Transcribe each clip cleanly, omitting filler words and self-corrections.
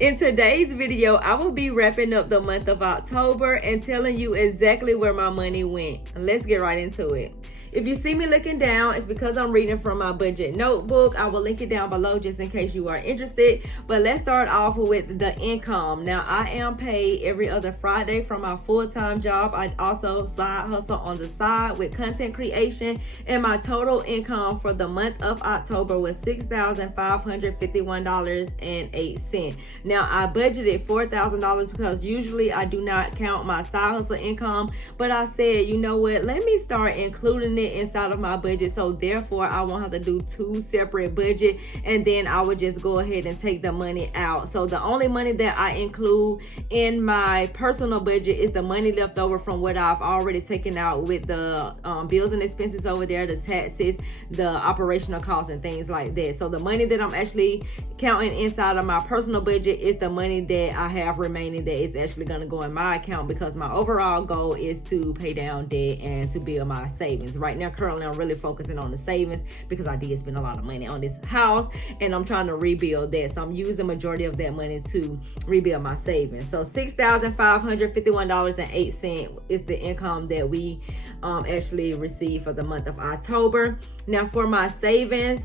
In today's video, I will be wrapping up the month of October and telling you exactly where my money went. Let's get right into it. If you see me looking down, it's because I'm reading from my budget notebook. I will link it down below just in case you are interested. But let's start off with the income. Now, I am paid every other Friday from my full-time job. I also side hustle on the side with content creation. And my total income for the month of October was $6,551.08. Now, I budgeted $4,000 because usually I do not count my side hustle income. But I said, you know what? Let me start including it inside of my budget, so therefore I won't have to do two separate budgets, and then I would just go ahead and take the money out. So the only money that I include in my personal budget is the money left over from what I've already taken out with the bills and expenses over there, the taxes, the operational costs and things like that. So the money that I'm actually counting inside of my personal budget is the money that I have remaining that is actually going to go in my account, because my overall goal is to pay down debt and to build my savings. Right now, currently, I'm really focusing on the savings because I did spend a lot of money on this house and I'm trying to rebuild that. So I'm using the majority of that money to rebuild my savings. So $6,551.08 is the income that we actually received for the month of October. Now, for my savings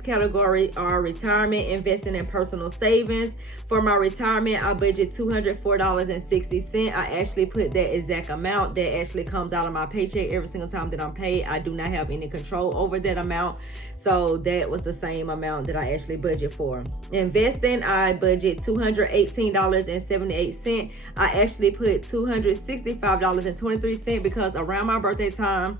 category are retirement, investing in personal savings. For my retirement, I budget $204.60. I actually put that exact amount that actually comes out of my paycheck every single time that I'm paid. I do not have any control over that amount. So that was the same amount that I actually budget for. Investing, I budget $218.78. I actually put $265.23 because around my birthday time,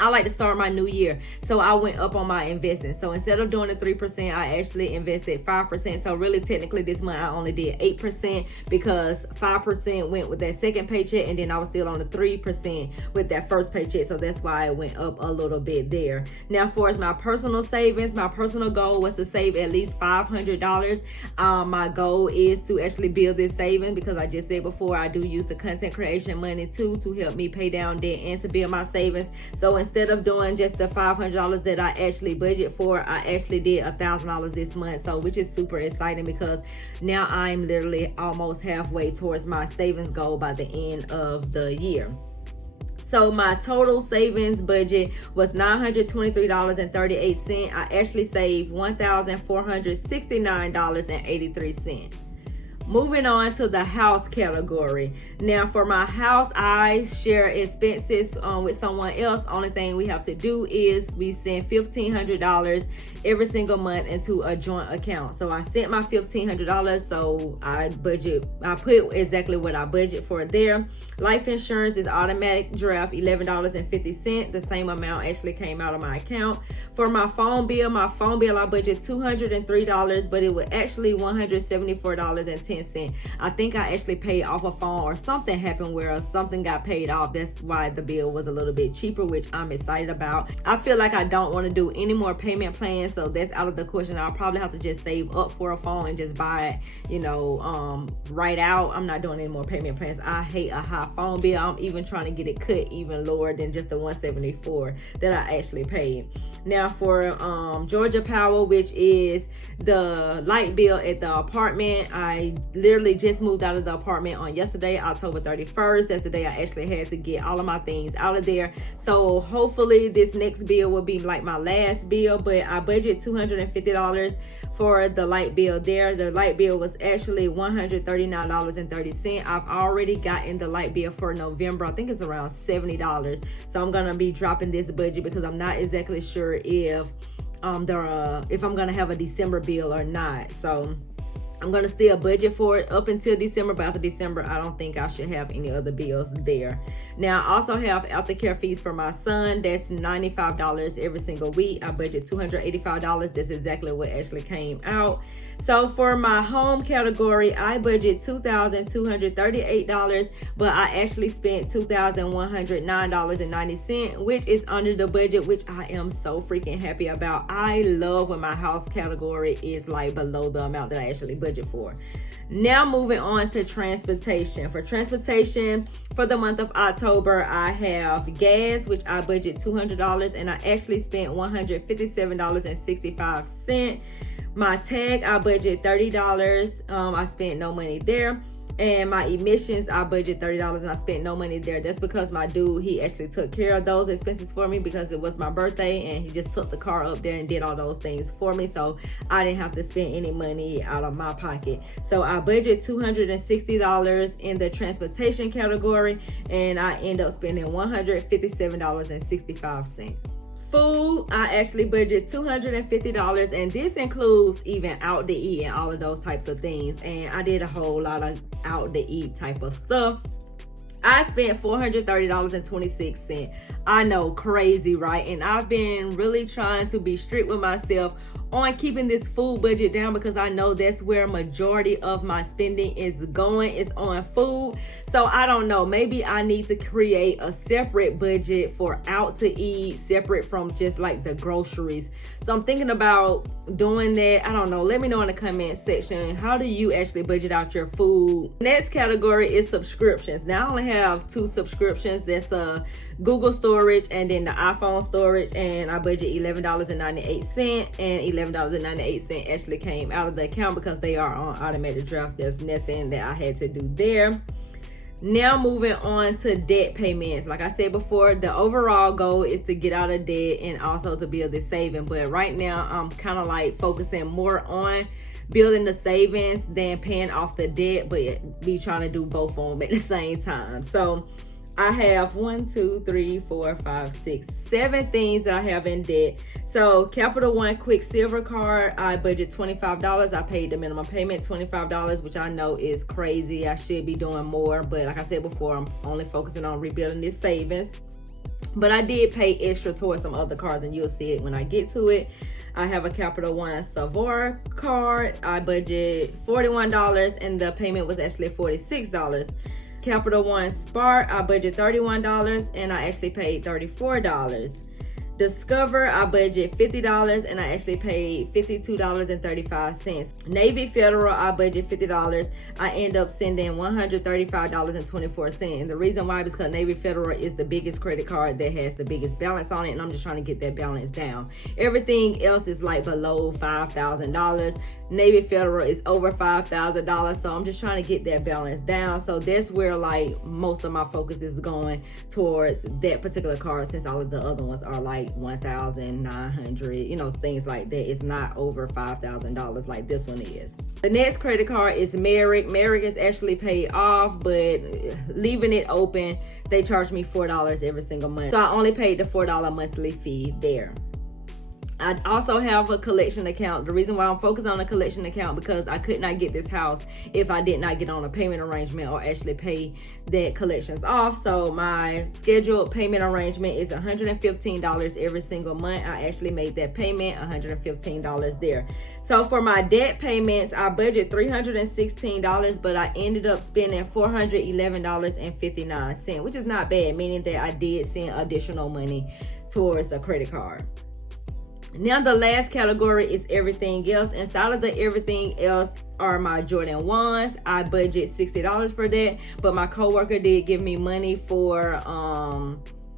I like to start my new year. So I went up on my investing. So instead of doing the 3%, I actually invested 5%. So really technically this month I only did 8% because 5% went with that second paycheck, and then I was still on the 3% with that first paycheck. So that's why it went up a little bit there. Now, for my personal savings, my personal goal was to save at least $500. My goal is to actually build this saving because I just said before, I do use the content creation money too to help me pay down debt and to build my savings. So instead of doing just the $500 that I actually budget for, I actually did $1,000 this month. So which is super exciting because now I'm literally almost halfway towards my savings goal by the end of the year. So my total savings budget was $923.38. I actually saved $1,469.83. Moving on to the house category. Now for my house, I share expenses with someone else. Only thing we have to do is we send $1,500 every single month into a joint account. So I sent my $1,500, so I put exactly what I budget for there. Life insurance is automatic draft, $11.50. The same amount actually came out of my account. For my phone bill I budget $203, but it was actually $174.10. I think I actually paid off a phone or something happened where something got paid off. That's why the bill was a little bit cheaper, which I'm excited about. I feel like I don't want to do any more payment plans, so that's out of the question. I'll probably have to just save up for a phone and just buy it, right out. I'm not doing any more payment plans. I hate a high phone bill. I'm even trying to get it cut even lower than just the $174 that I actually paid. Now for Georgia Power, which is the light bill at the apartment, I literally just moved out of the apartment on yesterday, October 31st. That's the day I actually had to get all of my things out of there. So hopefully this next bill will be like my last bill, but I budget $250 for the light bill there. The light bill was actually $139.30. I've already gotten the light bill for November. I think it's around $70. So I'm gonna be dropping this budget because I'm not exactly sure if I'm gonna have a December bill or not. So I'm gonna still budget for it up until December, but after December, I don't think I should have any other bills there. Now, I also have aftercare fees for my son. That's $95 every single week. I budget $285. That's exactly what actually came out. So for my home category, I budget $2,238, but I actually spent $2,109.90, which is under the budget, which I am so freaking happy about. I love when my house category is like below the amount that I actually budget for. Now moving on to transportation. For transportation, for the month of October, I have gas, which I budget $200, and I actually spent $157.65. My tag, I budget $30. I spent no money there. And my emissions, I budget $30 and I spent no money there. That's because my dude, he actually took care of those expenses for me because it was my birthday and he just took the car up there and did all those things for me. So I didn't have to spend any money out of my pocket. So I budget $260 in the transportation category and I end up spending $157.65. Food, I actually budget $250 and this includes even out to eat and all of those types of things. And I did a whole lot of out to eat type of stuff. I spent $430.26. I know, crazy, right? And I've been really trying to be strict with myself on keeping this food budget down because I know that's where majority of my spending is going, is on food. So I don't know, maybe I need to create a separate budget for out to eat, separate from just like the groceries. So I'm thinking about doing that. I don't know, let me know in the comment section, how do you actually budget out your food? Next category is subscriptions. Now I only have 2 subscriptions. That's the Google storage and then the iPhone storage, and I budget $11.98 and $11.98 actually came out of the account because they are on automated draft. There's nothing that I had to do there. Now moving on to debt payments. Like I said before, the overall goal is to get out of debt and also to build the saving. But right now I'm kind of like focusing more on building the savings than paying off the debt, but be trying to do both of them at the same time. So I have 7 things that I have in debt. So Capital One Quicksilver card, I budget $25. I paid the minimum payment, $25, which I know is crazy. I should be doing more, but like I said before, I'm only focusing on rebuilding this savings. But I did pay extra towards some other cards, and you'll see it when I get to it. I have a Capital One Savor card. I budget $41, and the payment was actually $46. Capital One Spark, I budget $31 and I actually paid $34. Discover, I budget $50 and I actually paid $52.35. Navy Federal, I budget $50. I end up sending $135.24. And the reason why is because Navy Federal is the biggest credit card that has the biggest balance on it, and I'm just trying to get that balance down. Everything else is like below $5,000. Navy Federal is over $5,000, so I'm just trying to get that balance down. So that's where like most of my focus is going towards that particular card, since all of the other ones are like $1,900, you know, things like that. It's not over $5,000 like this one is. The next credit card is Merrick. Merrick is actually paid off, but leaving it open, they charge me $4 every single month. So I only paid the $4 monthly fee there. I also have a collection account. The reason why I'm focused on a collection account because I could not get this house if I did not get on a payment arrangement or actually pay that collections off. So my scheduled payment arrangement is $115 every single month. I actually made that payment, $115 there. So for my debt payments, I budget $316, but I ended up spending $411.59, which is not bad, meaning that I did send additional money towards a credit card. Now the last category is everything else. Inside of the everything else are my Jordan 1s. I budget $60 for that, but my coworker did give me money for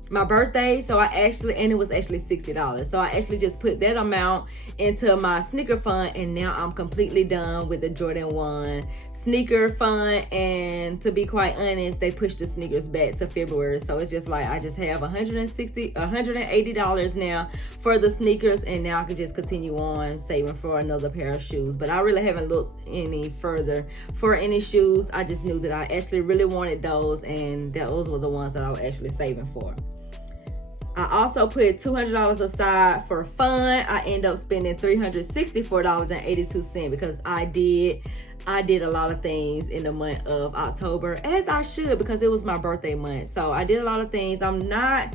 my birthday, so and it was actually $60. So I actually just put that amount into my sneaker fund, and now I'm completely done with the Jordan 1 sneaker fund. And to be quite honest, they pushed the sneakers back to February, so it's just like I just have $180 now for the sneakers, and now I can just continue on saving for another pair of shoes. But I really haven't looked any further for any shoes. I just knew that I actually really wanted those, and those were the ones that I was actually saving for. I also put $200 aside for fun. I end up spending $364.82 because I did a lot of things in the month of October, as I should, because it was my birthday month. So I did a lot of things. I'm not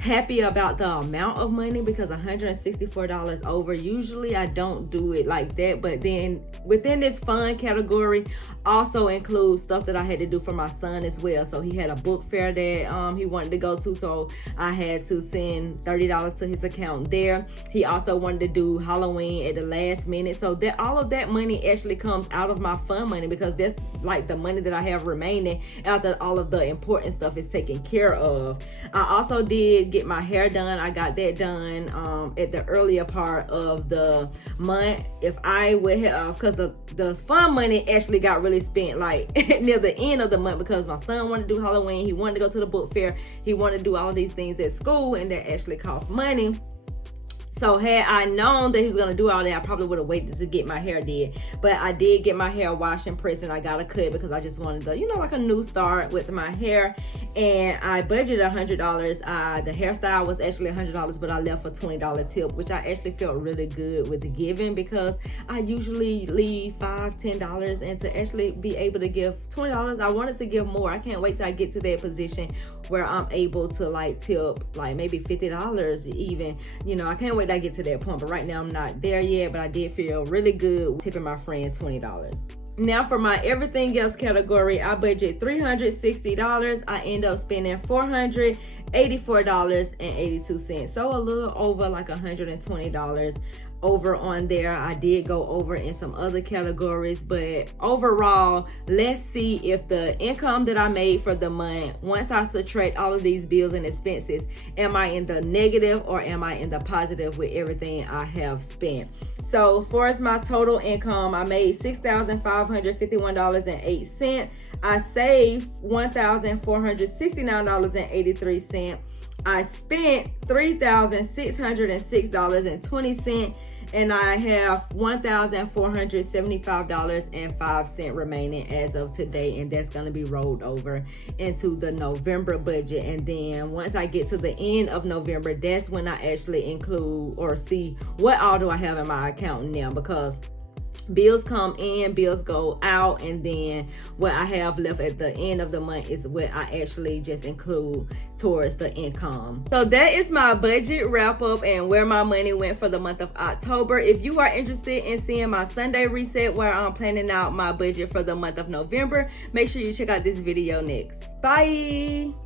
happy about the amount of money because $164 over. Usually I don't do it like that, but then within this fun category also includes stuff that I had to do for my son as well. So he had a book fair that he wanted to go to, so I had to send $30 to his account there. He also wanted to do Halloween at the last minute, so that all of that money actually comes out of my fun money because that's like the money that I have remaining after all of the important stuff is taken care of. I also did get my hair done. I got that done at the earlier part of the month. If I would have, because the fun money actually got really spent like near the end of the month, because my son wanted to do Halloween, he wanted to go to the book fair, he wanted to do all these things at school, and that actually cost money. So had I known that he was gonna do all that, I probably would have waited to get my hair did. But I did get my hair washed and pressed, and I got a cut because I just wanted to, like a new start with my hair. And I budgeted $100. The hairstyle was actually $100, but I left a $20 tip, which I actually felt really good with the giving, because I usually leave $5, $10, and to actually be able to give $20, I wanted to give more. I can't wait till I get to that position where I'm able to like tip like maybe $50 even. I can't wait till I get to that point, but right now I'm not there yet. But I did feel really good tipping my friend $20. Now for my everything else category, I budget $360. I end up spending $484.82. So a little over like $120 over on there. I did go over in some other categories, but overall, let's see if the income that I made for the month, once I subtract all of these bills and expenses, am I in the negative or am I in the positive with everything I have spent? So for as my total income, I made $6,551.08. I saved $1,469.83. I spent $3,606.20, and I have $1,475.05 remaining as of today, and that's going to be rolled over into the November budget. And then once I get to the end of November, that's when I actually include or see what all do I have in my account now, because bills come in, bills go out, and then what I have left at the end of the month is what I actually just include towards the income. So that is my budget wrap up and where my money went for the month of October. If you are interested in seeing my Sunday reset where I'm planning out my budget for the month of November, make sure you check out this video next. Bye.